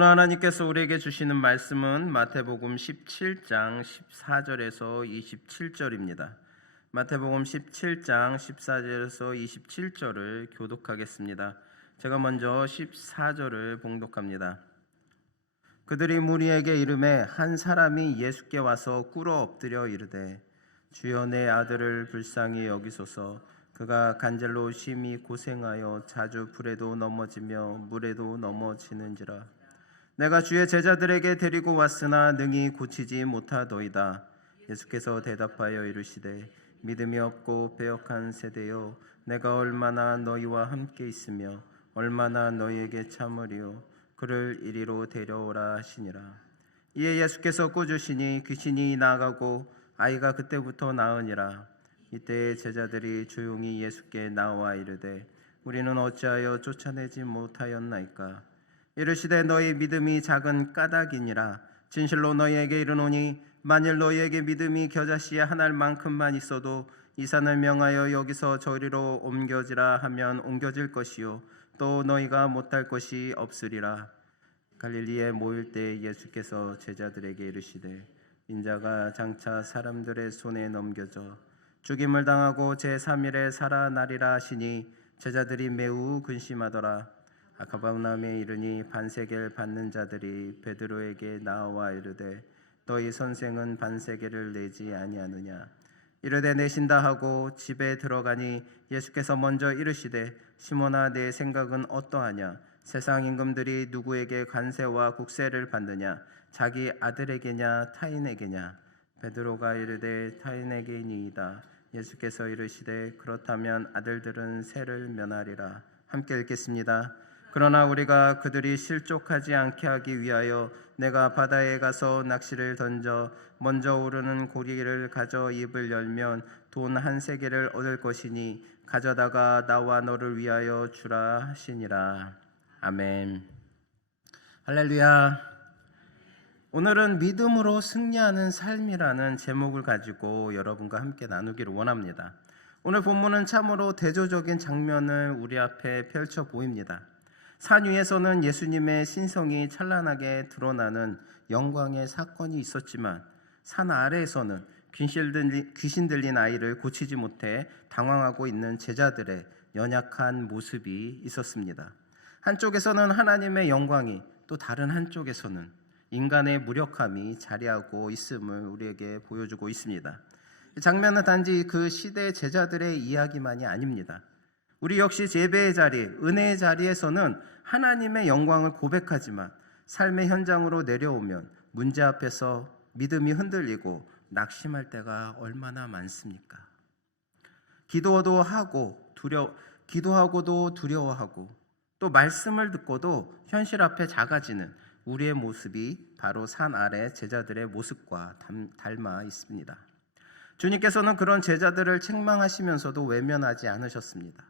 오늘 하나님께서 우리에게 주시는 말씀은 마태복음 17장 14절에서 27절입니다. 마태복음 17장 14절에서 27절을 교독하겠습니다. 제가 먼저 14절을 봉독합니다. 그들이 무리에게 이르매 한 사람이 예수께 와서 꿇어 엎드려 이르되 주여 내 아들을 불쌍히 여기소서. 그가 간절로 심히 고생하여 자주 불에도 넘어지며 물에도 넘어지는지라. 내가 주의 제자들에게 데리고 왔으나 능히 고치지 못하더이다. 예수께서 대답하여 이르시되 믿음이 없고 배역한 세대여, 내가 얼마나 너희와 함께 있으며 얼마나 너희에게 참으리요. 그를 이리로 데려오라 하시니라. 이에 예수께서 꾸짖으시니 귀신이 나가고 아이가 그때부터 나으니라. 이때 제자들이 조용히 예수께 나와 이르되 우리는 어찌하여 쫓아내지 못하였나이까. 이르시되 너희 믿음이 작은 까닭이니라. 진실로 너희에게 이르노니 만일 너희에게 믿음이 겨자씨 한 알만큼만 있어도 이 산을 명하여 여기서 저리로 옮겨지라 하면 옮겨질 것이요 또 너희가 못할 것이 없으리라. 갈릴리에 모일 때 예수께서 제자들에게 이르시되 인자가 장차 사람들의 손에 넘겨져 죽임을 당하고 제3일에 살아나리라 하시니 제자들이 매우 근심하더라. 가버나움에 이르니 반세계를 받는 자들이 베드로에게 나와 이르되 너희 선생은 반세계를 내지 아니하느냐. 이르되 내신다 하고 집에 들어가니 예수께서 먼저 이르시되 시몬아 내 생각은 어떠하냐. 세상 임금들이 누구에게 관세와 국세를 받느냐. 자기 아들에게냐 타인에게냐. 베드로가 이르되 타인에게니이다. 예수께서 이르시되 그렇다면 아들들은 세를 면하리라. 함께 읽겠습니다. 그러나 우리가 그들이 실족하지 않게 하기 위하여 내가 바다에 가서 낚시를 던져 먼저 오르는 고기를 가져 입을 열면 돈 한 세겔을 얻을 것이니 가져다가 나와 너를 위하여 주라 하시니라. 아멘. 할렐루야. 오늘은 믿음으로 승리하는 삶이라는 제목을 가지고 여러분과 함께 나누기를 원합니다. 오늘 본문은 참으로 대조적인 장면을 우리 앞에 펼쳐 보입니다. 산 위에서는 예수님의 신성이 찬란하게 드러나는 영광의 사건이 있었지만 산 아래에서는 귀신 들린 아이를 고치지 못해 당황하고 있는 제자들의 연약한 모습이 있었습니다. 한쪽에서는 하나님의 영광이, 또 다른 한쪽에서는 인간의 무력함이 자리하고 있음을 우리에게 보여주고 있습니다. 이 장면은 단지 그 시대 제자들의 이야기만이 아닙니다. 우리 역시 예배의 자리, 은혜의 자리에서는 하나님의 영광을 고백하지만 삶의 현장으로 내려오면 문제 앞에서 믿음이 흔들리고 낙심할 때가 얼마나 많습니까? 기도하고도 두려워하고 또 말씀을 듣고도 현실 앞에 작아지는 우리의 모습이 바로 산 아래 제자들의 모습과 닮아 있습니다. 주님께서는 그런 제자들을 책망하시면서도 외면하지 않으셨습니다.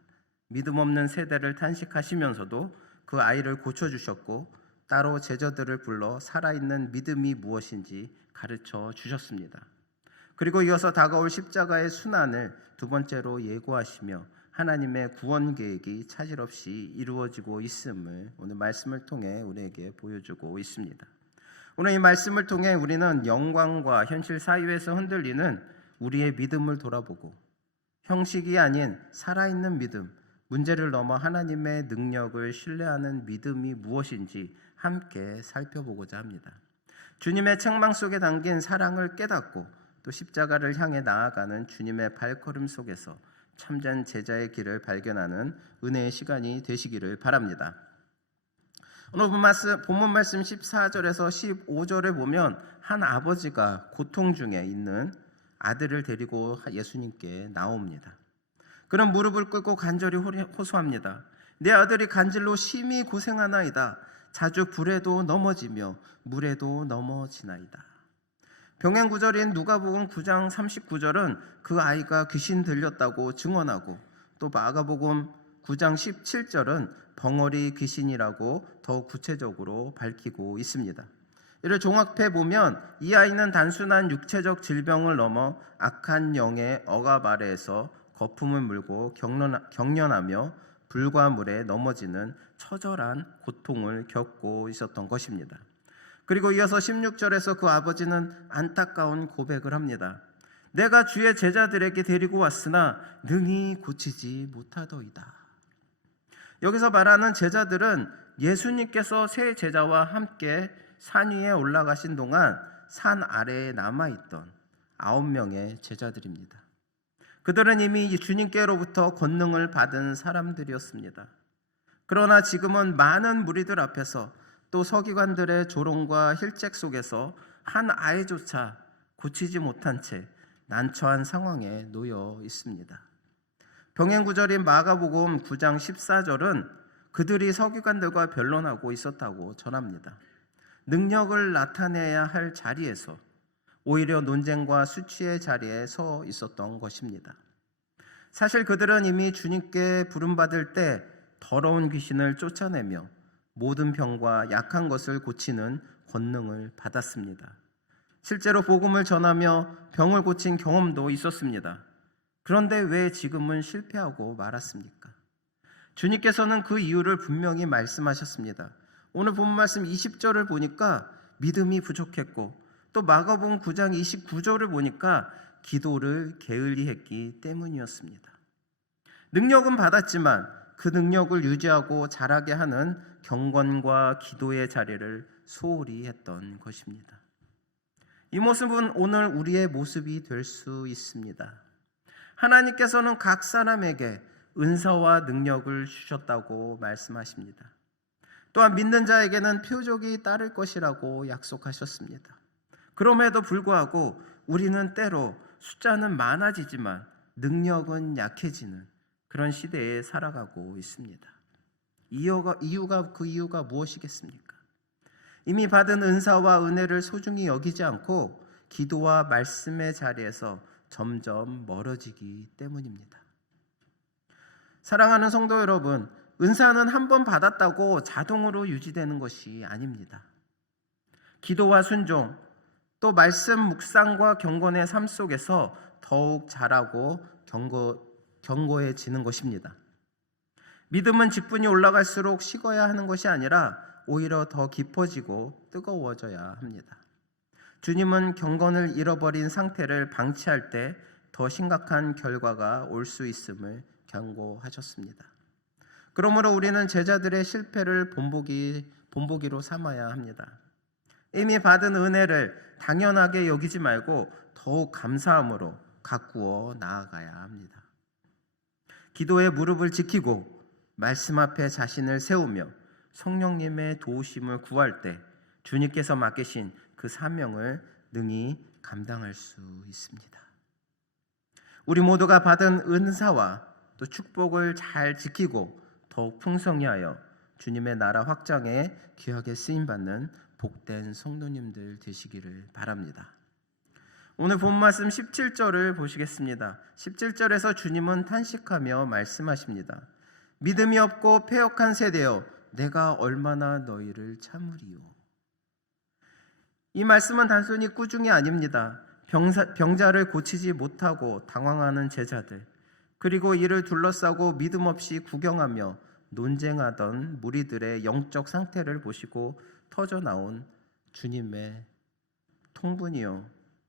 믿음 없는 세대를 탄식하시면서도 그 아이를 고쳐주셨고 따로 제자들을 불러 살아있는 믿음이 무엇인지 가르쳐 주셨습니다. 그리고 이어서 다가올 십자가의 순환을 두 번째로 예고하시며 하나님의 구원 계획이 차질 없이 이루어지고 있음을 오늘 말씀을 통해 우리에게 보여주고 있습니다. 오늘 이 말씀을 통해 우리는 영광과 현실 사이에서 흔들리는 우리의 믿음을 돌아보고 형식이 아닌 살아있는 믿음, 문제를 넘어 하나님의 능력을 신뢰하는 믿음이 무엇인지 함께 살펴보고자 합니다. 주님의 책망 속에 담긴 사랑을 깨닫고 또 십자가를 향해 나아가는 주님의 발걸음 속에서 참된 제자의 길을 발견하는 은혜의 시간이 되시기를 바랍니다. 오늘 본문 말씀 14절에서 15절을 보면 한 아버지가 고통 중에 있는 아들을 데리고 예수님께 나옵니다. 그는 무릎을 꿇고 간절히 호소합니다. 내 아들이 간질로 심히 고생하나이다. 자주 불에도 넘어지며 물에도 넘어지나이다. 병행 구절인 누가복음 9장 39절은 그 아이가 귀신 들렸다고 증언하고 또 마가복음 9장 17절은 벙어리 귀신이라고 더 구체적으로 밝히고 있습니다. 이를 종합해 보면 이 아이는 단순한 육체적 질병을 넘어 악한 영의 억압 아래에서 거품을 물고 경련하며 불과 물에 넘어지는 처절한 고통을 겪고 있었던 것입니다. 그리고 이어서 16절에서 그 아버지는 안타까운 고백을 합니다. 내가 주의 제자들에게 데리고 왔으나 능히 고치지 못하더이다. 여기서 말하는 제자들은 예수님께서 세 제자와 함께 산 위에 올라가신 동안 산 아래에 남아있던 9명의 제자들입니다. 그들은 이미 주님께로부터 권능을 받은 사람들이었습니다. 그러나 지금은 많은 무리들 앞에서 또 서기관들의 조롱과 힐책 속에서 한 아이조차 고치지 못한 채 난처한 상황에 놓여 있습니다. 병행구절인 마가복음 9장 14절은 그들이 서기관들과 변론하고 있었다고 전합니다. 능력을 나타내야 할 자리에서 오히려 논쟁과 수치의 자리에 서 있었던 것입니다. 사실 그들은 이미 주님께 부름받을 때 더러운 귀신을 쫓아내며 모든 병과 약한 것을 고치는 권능을 받았습니다. 실제로 복음을 전하며 병을 고친 경험도 있었습니다. 그런데 왜 지금은 실패하고 말았습니까? 주님께서는 그 이유를 분명히 말씀하셨습니다. 오늘 본 말씀 20절을 보니까 믿음이 부족했고 또 마가복음 9장 29절을 보니까 기도를 게을리 했기 때문이었습니다. 능력은 받았지만 그 능력을 유지하고 자라게 하는 경건과 기도의 자리를 소홀히 했던 것입니다. 이 모습은 오늘 우리의 모습이 될 수 있습니다. 하나님께서는 각 사람에게 은사와 능력을 주셨다고 말씀하십니다. 또한 믿는 자에게는 표적이 따를 것이라고 약속하셨습니다. 그럼에도 불구하고 우리는 때로 숫자는 많아지지만 능력은 약해지는 그런 시대에 살아가고 있습니다. 그 이유가 무엇이겠습니까? 이미 받은 은사와 은혜를 소중히 여기지 않고 기도와 말씀의 자리에서 점점 멀어지기 때문입니다. 사랑하는 성도 여러분, 은사는 한 번 받았다고 자동으로 유지되는 것이 아닙니다. 기도와 순종, 또 말씀 묵상과 경건의 삶 속에서 더욱 자라고 견고해지는 것입니다. 믿음은 직분이 올라갈수록 식어야 하는 것이 아니라 오히려 더 깊어지고 뜨거워져야 합니다. 주님은 경건을 잃어버린 상태를 방치할 때 더 심각한 결과가 올 수 있음을 경고하셨습니다. 그러므로 우리는 제자들의 실패를 본보기로 삼아야 합니다. 이미 받은 은혜를 당연하게 여기지 말고 더욱 감사함으로 가꾸어 나아가야 합니다. 기도의 무릎을 지키고 말씀 앞에 자신을 세우며 성령님의 도우심을 구할 때 주님께서 맡기신 그 사명을 능히 감당할 수 있습니다. 우리 모두가 받은 은사와 또 축복을 잘 지키고 더욱 풍성히 하여 주님의 나라 확장에 귀하게 쓰임받는 복된 성도님들 되시기를 바랍니다. 오늘 본 말씀 17절을 보시겠습니다. 17절에서 주님은 탄식하며 말씀하십니다. 믿음이 없고 패역한 세대여 내가 얼마나 너희를 참으리요. 이 말씀은 단순히 꾸중이 아닙니다. 병자를 고치지 못하고 당황하는 제자들, 그리고 이를 둘러싸고 믿음 없이 구경하며 논쟁하던 무리들의 영적 상태를 보시고 터져나온 주님의 통분이요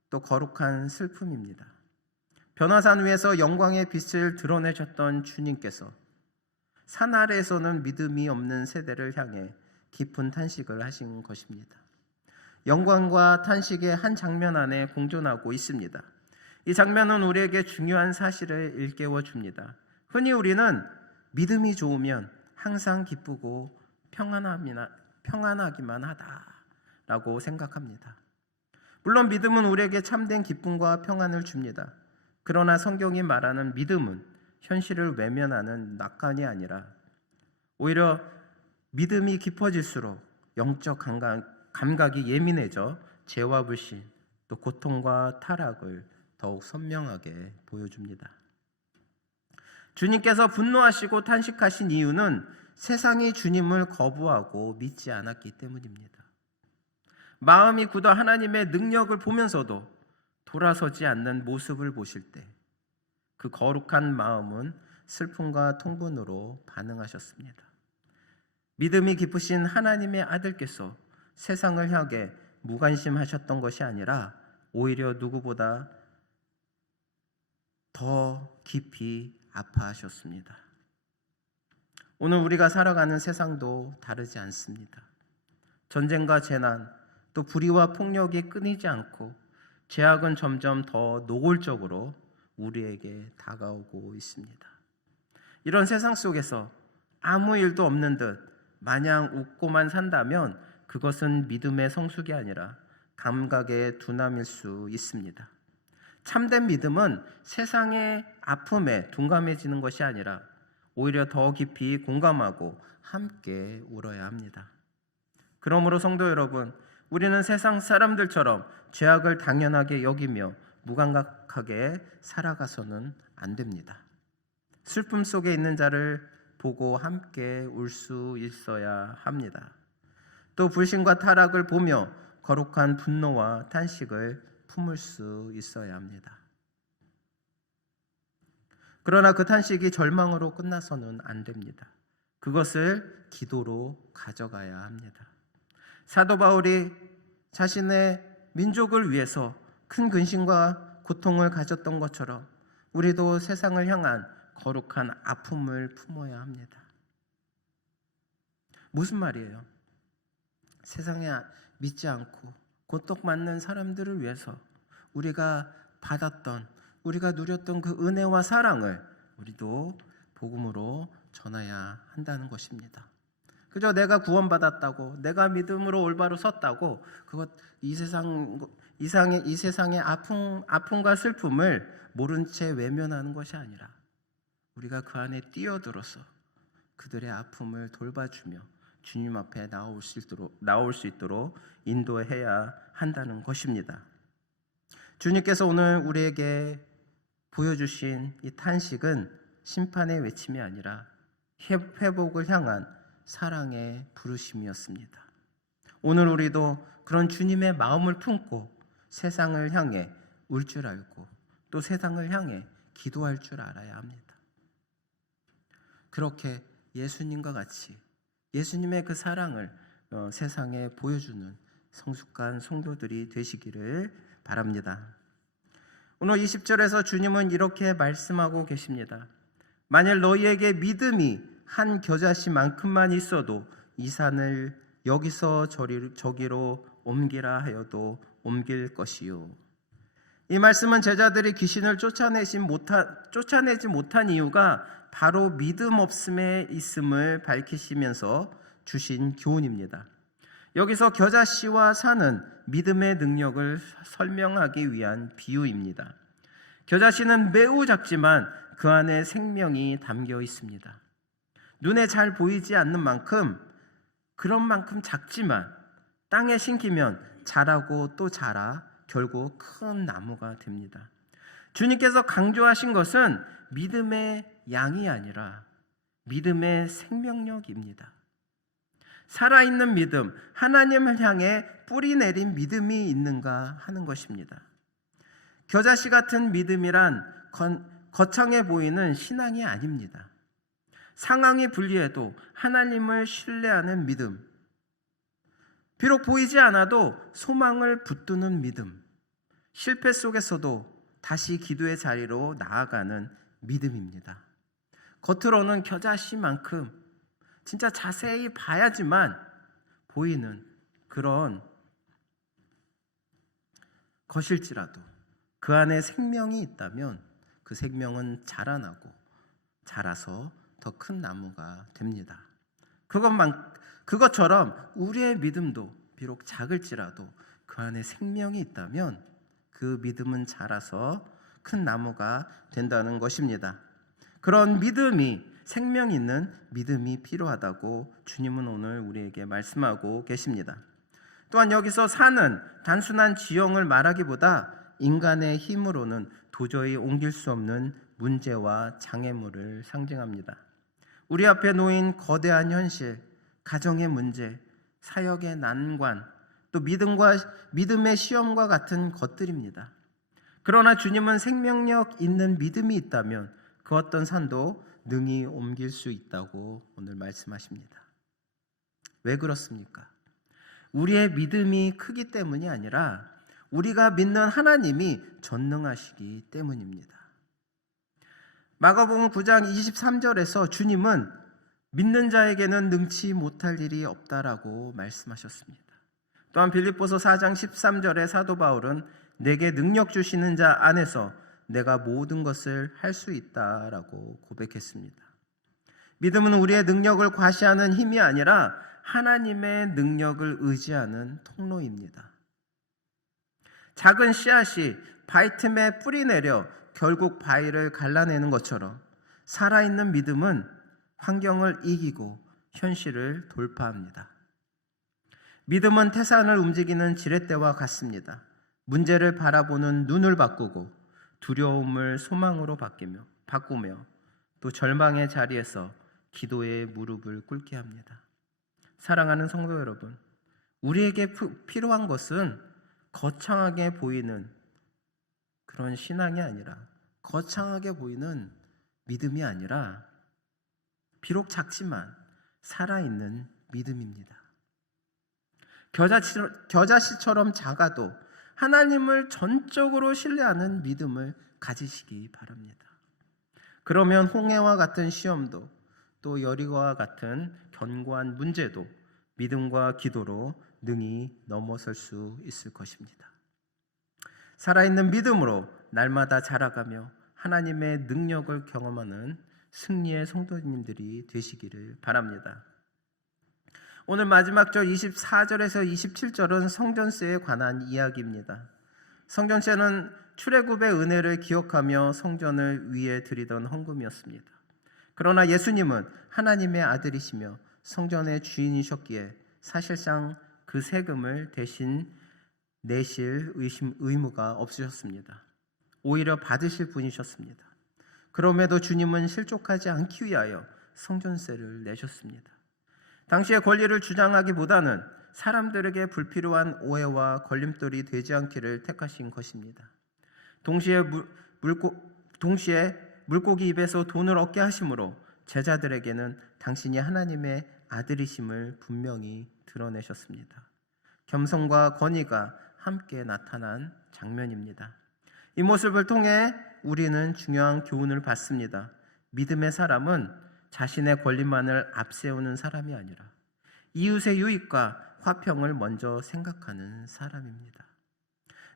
또 거룩한 슬픔입니다. 변화산 위에서 영광의 빛을 드러내셨던 주님께서 산 아래에서는 믿음이 없는 세대를 향해 깊은 탄식을 하신 것입니다. 영광과 탄식의 한 장면 안에 공존하고 있습니다. 이 장면은 우리에게 중요한 사실을 일깨워 줍니다. 흔히 우리는 믿음이 좋으면 항상 기쁘고 평안하기만 하다라고 생각합니다. 물론 믿음은 우리에게 참된 기쁨과 평안을 줍니다. 그러나 성경이 말하는 믿음은 현실을 외면하는 낙관이 아니라 오히려 믿음이 깊어질수록 영적 감각이 예민해져 죄와 불신, 또 고통과 타락을 더욱 선명하게 보여줍니다. 주님께서 분노하시고 탄식하신 이유는 세상이 주님을 거부하고 믿지 않았기 때문입니다. 마음이 굳어 하나님의 능력을 보면서도 돌아서지 않는 모습을 보실 때 그 거룩한 마음은 슬픔과 통분으로 반응하셨습니다. 믿음이 깊으신 하나님의 아들께서 세상을 향해 무관심하셨던 것이 아니라 오히려 누구보다 더 깊이 아파하셨습니다. 오늘 우리가 살아가는 세상도 다르지 않습니다. 전쟁과 재난, 또 불의와 폭력이 끊이지 않고 죄악은 점점 더 노골적으로 우리에게 다가오고 있습니다. 이런 세상 속에서 아무 일도 없는 듯 마냥 웃고만 산다면 그것은 믿음의 성숙이 아니라 감각의 둔함일 수 있습니다. 참된 믿음은 세상의 아픔에 둔감해지는 것이 아니라 오히려 더 깊이 공감하고 함께 울어야 합니다. 그러므로 성도 여러분, 우리는 세상 사람들처럼 죄악을 당연하게 여기며 무감각하게 살아가서는 안 됩니다. 슬픔 속에 있는 자를 보고 함께 울 수 있어야 합니다. 또 불신과 타락을 보며 거룩한 분노와 탄식을 품을 수 있어야 합니다. 그러나 그 탄식이 절망으로 끝나서는 안 됩니다. 그것을 기도로 가져가야 합니다. 사도 바울이 자신의 민족을 위해서 큰 근심과 고통을 가졌던 것처럼 우리도 세상을 향한 거룩한 아픔을 품어야 합니다. 무슨 말이에요? 세상에 믿지 않고 고통받는 사람들을 위해서 우리가 받았던, 우리가 누렸던 그 은혜와 사랑을 우리도 복음으로 전해야 한다는 것입니다. 그저 내가 구원받았다고, 내가 믿음으로 올바로 섰다고, 그것 이 세상의 아픔과 슬픔을 모른 채 외면하는 것이 아니라 우리가 그 안에 뛰어들어서 그들의 아픔을 돌봐주며 주님 앞에 나올 수 있도록 인도해야 한다는 것입니다. 주님께서 오늘 우리에게 보여주신 이 탄식은 심판의 외침이 아니라 회복을 향한 사랑의 부르심이었습니다. 오늘 우리도 그런 주님의 마음을 품고 세상을 향해 울 줄 알고 또 세상을 향해 기도할 줄 알아야 합니다. 그렇게 예수님과 같이 예수님의 그 사랑을 세상에 보여주는 성숙한 성도들이 되시기를 바랍니다. 오늘 20절에서 주님은 이렇게 말씀하고 계십니다. 만일 너희에게 믿음이 한 겨자씨만큼만 있어도 이 산을 여기서 저기로 옮기라 하여도 옮길 것이요. 이 말씀은 제자들이 귀신을 쫓아내지 못한 이유가 바로 믿음 없음에 있음을 밝히시면서 주신 교훈입니다. 여기서 겨자씨와 산은 믿음의 능력을 설명하기 위한 비유입니다. 겨자씨는 매우 작지만 그 안에 생명이 담겨 있습니다. 눈에 잘 보이지 않는 만큼, 그런 만큼 작지만 땅에 심기면 자라고 또 자라 결국 큰 나무가 됩니다. 주님께서 강조하신 것은 믿음의 양이 아니라 믿음의 생명력입니다. 살아있는 믿음, 하나님을 향해 뿌리 내린 믿음이 있는가 하는 것입니다. 겨자씨 같은 믿음이란 거창해 보이는 신앙이 아닙니다. 상황이 불리해도 하나님을 신뢰하는 믿음, 비록 보이지 않아도 소망을 붙드는 믿음, 실패 속에서도 다시 기도의 자리로 나아가는 믿음입니다. 겉으로는 겨자씨만큼 진짜 자세히 봐야지만 보이는 그런 것일지라도 그 안에 생명이 있다면 그 생명은 자라나고 자라서 더 큰 나무가 됩니다. 그것처럼 우리의 믿음도 비록 작을지라도 그 안에 생명이 있다면 그 믿음은 자라서 큰 나무가 된다는 것입니다. 그런 믿음이, 생명 있는 믿음이 필요하다고 주님은 오늘 우리에게 말씀하고 계십니다. 또한 여기서 산은 단순한 지형을 말하기보다 인간의 힘으로는 도저히 옮길 수 없는 문제와 장애물을 상징합니다. 우리 앞에 놓인 거대한 현실, 가정의 문제, 사역의 난관, 또 믿음의 시험과 같은 것들입니다. 그러나 주님은 생명력 있는 믿음이 있다면 그 어떤 산도 능히 옮길 수 있다고 오늘 말씀하십니다. 왜 그렇습니까? 우리의 믿음이 크기 때문이 아니라 우리가 믿는 하나님이 전능하시기 때문입니다. 마가복음 9장 23절에서 주님은 믿는 자에게는 능치 못할 일이 없다라고 말씀하셨습니다. 또한 빌립보서 4장 13절에 사도 바울은 내게 능력 주시는 자 안에서 내가 모든 것을 할 수 있다라고 고백했습니다. 믿음은 우리의 능력을 과시하는 힘이 아니라 하나님의 능력을 의지하는 통로입니다. 작은 씨앗이 바위 틈에 뿌리 내려 결국 바위를 갈라내는 것처럼 살아있는 믿음은 환경을 이기고 현실을 돌파합니다. 믿음은 태산을 움직이는 지렛대와 같습니다. 문제를 바라보는 눈을 바꾸고 두려움을 소망으로 바꾸며 또 절망의 자리에서 기도의 무릎을 꿇게 합니다. 사랑하는 성도 여러분, 우리에게 필요한 것은 거창하게 보이는 그런 신앙이 아니라, 거창하게 보이는 믿음이 아니라 비록 작지만 살아있는 믿음입니다. 겨자씨처럼 작아도 하나님을 전적으로 신뢰하는 믿음을 가지시기 바랍니다. 그러면 홍해와 같은 시험도 또 여리고와 같은 견고한 문제도 믿음과 기도로 능히 넘어설 수 있을 것입니다. 살아있는 믿음으로 날마다 자라가며 하나님의 능력을 경험하는 승리의 성도님들이 되시기를 바랍니다. 오늘 마지막 절 24절에서 27절은 성전세에 관한 이야기입니다. 성전세는 출애굽의 은혜를 기억하며 성전을 위해 드리던 헌금이었습니다. 그러나 예수님은 하나님의 아들이시며 성전의 주인이셨기에 사실상 그 세금을 대신 내실 의무가 없으셨습니다. 오히려 받으실 분이셨습니다. 그럼에도 주님은 실족하지 않기 위하여 성전세를 내셨습니다. 당시의 권리를 주장하기보다는 사람들에게 불필요한 오해와 걸림돌이 되지 않기를 택하신 것입니다. 동시에 물고기 입에서 돈을 얻게 하심으로 제자들에게는 당신이 하나님의 아들이심을 분명히 드러내셨습니다. 겸손과 권위가 함께 나타난 장면입니다. 이 모습을 통해 우리는 중요한 교훈을 받습니다. 믿음의 사람은 자신의 권리만을 앞세우는 사람이 아니라 이웃의 유익과 화평을 먼저 생각하는 사람입니다.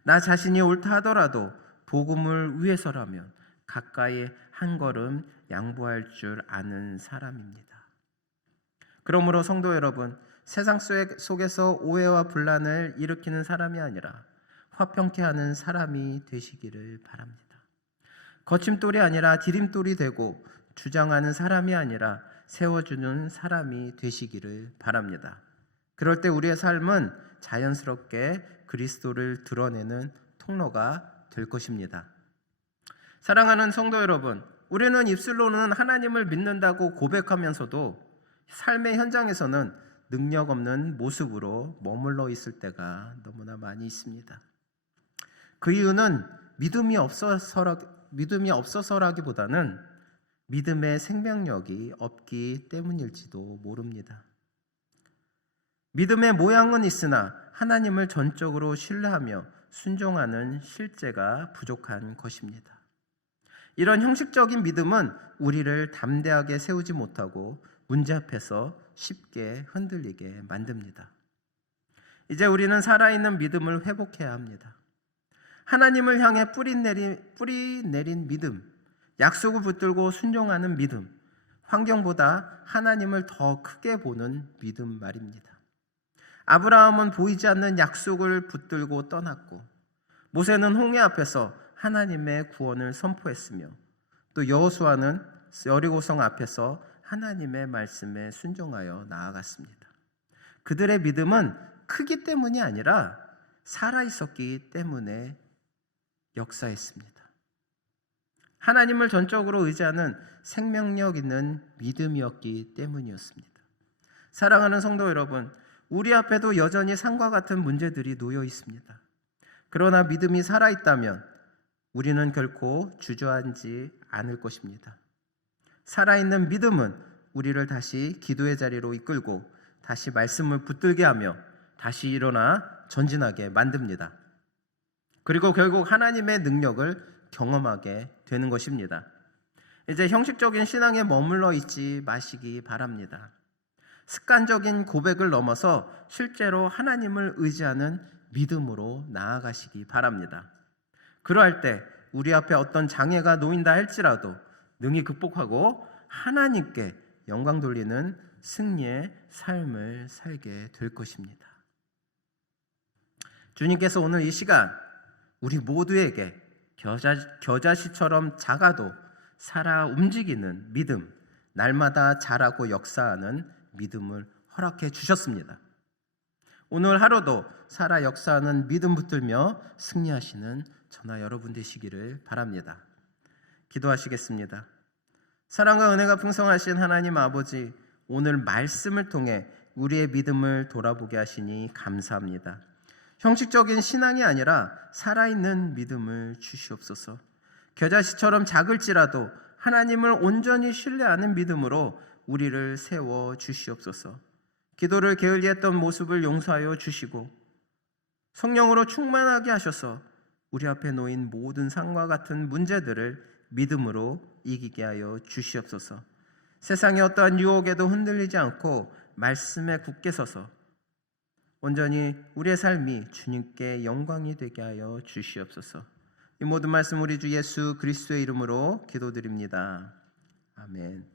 나 자신이 옳다 하더라도 복음을 위해서라면 가까이 한 걸음 양보할 줄 아는 사람입니다. 그러므로 성도 여러분, 세상 속에서 오해와 분란을 일으키는 사람이 아니라 화평케 하는 사람이 되시기를 바랍니다. 거침돌이 아니라 디딤돌이 되고 주장하는 사람이 아니라 세워주는 사람이 되시기를 바랍니다. 그럴 때 우리의 삶은 자연스럽게 그리스도를 드러내는 통로가 될 것입니다. 사랑하는 성도 여러분, 우리는 입술로는 하나님을 믿는다고 고백하면서도 삶의 현장에서는 능력 없는 모습으로 머물러 있을 때가 너무나 많이 있습니다. 그 이유는 믿음이 없어서라기보다는 믿음의 생명력이 없기 때문일지도 모릅니다. 믿음의 모양은 있으나 하나님을 전적으로 신뢰하며 순종하는 실제가 부족한 것입니다. 이런 형식적인 믿음은 우리를 담대하게 세우지 못하고 문제 앞에서 쉽게 흔들리게 만듭니다. 이제 우리는 살아있는 믿음을 회복해야 합니다. 하나님을 향해 뿌리 내린 믿음, 약속을 붙들고 순종하는 믿음, 환경보다 하나님을 더 크게 보는 믿음 말입니다. 아브라함은 보이지 않는 약속을 붙들고 떠났고, 모세는 홍해 앞에서 하나님의 구원을 선포했으며, 또 여호수아는 여리고성 앞에서 하나님의 말씀에 순종하여 나아갔습니다. 그들의 믿음은 크기 때문이 아니라 살아있었기 때문에 역사했습니다. 하나님을 전적으로 의지하는 생명력 있는 믿음이었기 때문이었습니다. 사랑하는 성도 여러분, 우리 앞에도 여전히 산과 같은 문제들이 놓여 있습니다. 그러나 믿음이 살아있다면 우리는 결코 주저앉지 않을 것입니다. 살아있는 믿음은 우리를 다시 기도의 자리로 이끌고 다시 말씀을 붙들게 하며 다시 일어나 전진하게 만듭니다. 그리고 결국 하나님의 능력을 경험하게 되는 것입니다. 이제 형식적인 신앙에 머물러 있지 마시기 바랍니다. 습관적인 고백을 넘어서 실제로 하나님을 의지하는 믿음으로 나아가시기 바랍니다. 그러할 때 우리 앞에 어떤 장애가 놓인다 할지라도 능히 극복하고 하나님께 영광 돌리는 승리의 삶을 살게 될 것입니다. 주님께서 오늘 이 시간 우리 모두에게 겨자씨처럼 작아도 살아 움직이는 믿음, 날마다 자라고 역사하는 믿음을 허락해 주셨습니다. 오늘 하루도 살아 역사하는 믿음 붙들며 승리하시는 저나 여러분 되시기를 바랍니다. 기도하시겠습니다. 사랑과 은혜가 풍성하신 하나님 아버지, 오늘 말씀을 통해 우리의 믿음을 돌아보게 하시니 감사합니다. 형식적인 신앙이 아니라 살아있는 믿음을 주시옵소서. 겨자씨처럼 작을지라도 하나님을 온전히 신뢰하는 믿음으로 우리를 세워 주시옵소서. 기도를 게을리했던 모습을 용서하여 주시고 성령으로 충만하게 하셔서 우리 앞에 놓인 모든 상과 같은 문제들을 믿음으로 이기게 하여 주시옵소서. 세상의 어떠한 유혹에도 흔들리지 않고 말씀에 굳게 서서 온전히 우리의 삶이 주님께 영광이 되게 하여 주시옵소서. 이 모든 말씀 우리 주 예수 그리스도의 이름으로 기도드립니다. 아멘.